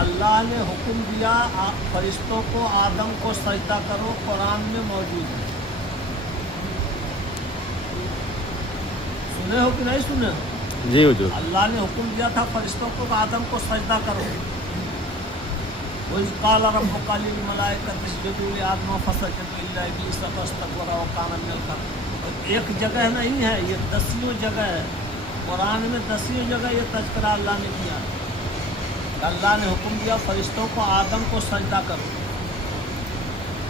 اللہ نے حکم دیا فرشتوں کو آدم کو سجدہ کرو، قرآن میں موجود ہے. سنے ہو کہ نہیں سنے ہو؟ جی حضور. اللہ نے حکم دیا تھا فرشتوں کو کہ آدم کو سجدہ کرو. وَإِذْ قَالَ رَبُّكَ لِلْمَلَائِكَةِ اسْجُدُوا لِآدَمَ فَسَجَدُوا إِلَّا إِبْلِيسَ اسْتَكْبَرَ وَكَانَ مِنَ الْكَافِرِينَ. ایک جگہ نہیں ہے، یہ 10 جگہ ہے. قرآن میں 10 جگہ یہ تذکرہ اللہ نے کیا. اللہ نے حکم دیا فرشتوں کو آدم کو سجدہ کرو،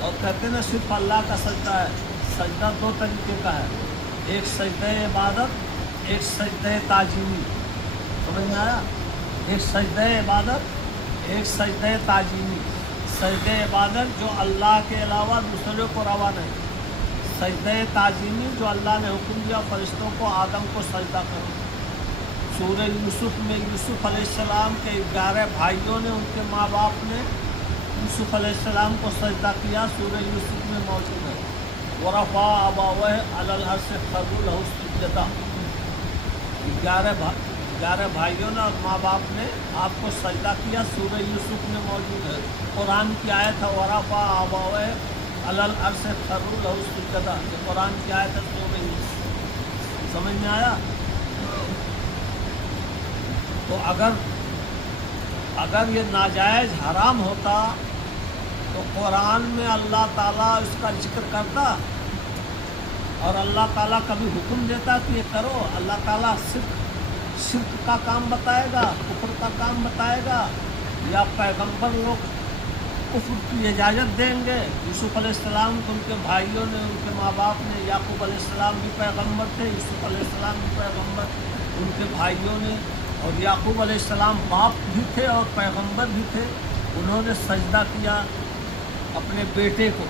اور کہتے ہیں صرف اللہ کا سجدہ ہے. سجدہ 2 طریقے کا ہے، ایک سجدہ عبادت، ایک سجدہ تعظیمی. سمجھ میں آیا؟ ایک سجدہ عبادت، ایک سجدہ تعظیمی. سجدہ عبادت جو اللہ کے علاوہ دوسرے کو روا نہیں. سجدہ تعظیمی جو اللہ نے حکم دیا فرشتوں کو آدم کو سجدہ کرو. سورہ یوسف میں یوسف علیہ السلام کے 11 بھائیوں نے، ان کے ماں باپ نے یوسف علیہ السلام کو سجدہ کیا. سورہ یوسف میں موجود ہے. وَرَفَعَ أَبَوَيْهِ عَلَى الْعَرْشِ خَرُّوا لَهُ سُجَّدًا. 11 بھائیوں نے اور ماں باپ نے آپ کو سجدہ کیا. سورہ یوسف میں موجود ہے. قرآن کی آیت ہے وَرَفَعَ أَبَوَيْهِ عَلَى الْعَرْشِ خَرُّوا لَهُ سُجَّدًا. یہ قرآن کی آیت ہے سورہ یوسف. سمجھ میں آیا؟ تو اگر یہ ناجائز حرام ہوتا تو قرآن میں اللہ تعالیٰ اس کا ذکر کرتا، اور اللہ تعالیٰ کبھی حکم دیتا کہ یہ کرو. اللہ تعالیٰ شرک کا کام بتائے گا، کفر کا کام بتائے گا، یا پیغمبر لوگ کفر کی اجازت دیں گے؟ یوسف علیہ السلام کو ان کے بھائیوں نے، ان کے ماں باپ نے، یعقوب علیہ السلام بھی پیغمبر تھے، یوسف علیہ السلام بھی پیغمبر، ان کے بھائیوں نے، اور یعقوب علیہ السلام باپ بھی تھے اور پیغمبر بھی تھے. انہوں نے سجدہ کیا اپنے بیٹے کو.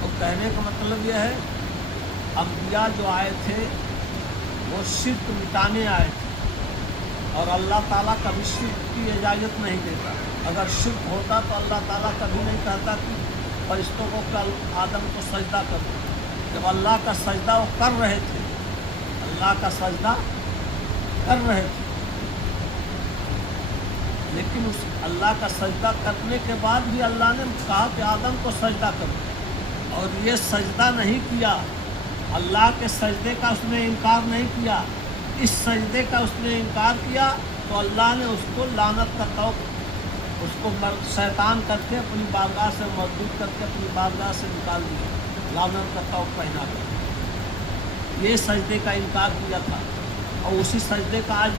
اور کہنے کا مطلب یہ ہے انبیاء جو آئے تھے وہ شرک مٹانے آئے تھے، اور اللہ تعالیٰ کبھی شرک کی اجازت نہیں دیتا. اگر شرک ہوتا تو اللہ تعالیٰ کبھی نہیں کہتا کہ فرشتوں کو کل آدم کو سجدہ کرو. جب اللہ کا سجدہ وہ کر رہے تھے، اللہ کا سجدہ کر رہے تھے، لیکن اس اللہ کا سجدہ کرنے کے بعد بھی اللہ نے کہا کہ آدم کو سجدہ کرو، اور یہ سجدہ نہیں کیا. اللہ کے سجدے کا اس نے انکار نہیں کیا. اس سجدے کا اس نے انکار کیا تو اللہ نے اس کو لعنت کا طوق، اس کو شیطان کر کے اپنی بارگاہ سے مردود کر کے اپنی بارگاہ سے نکال دیا، لعنت کا طوق پہنا کر. یہ سجدے کا انکار کیا تھا، اور اسی سجدے کا آج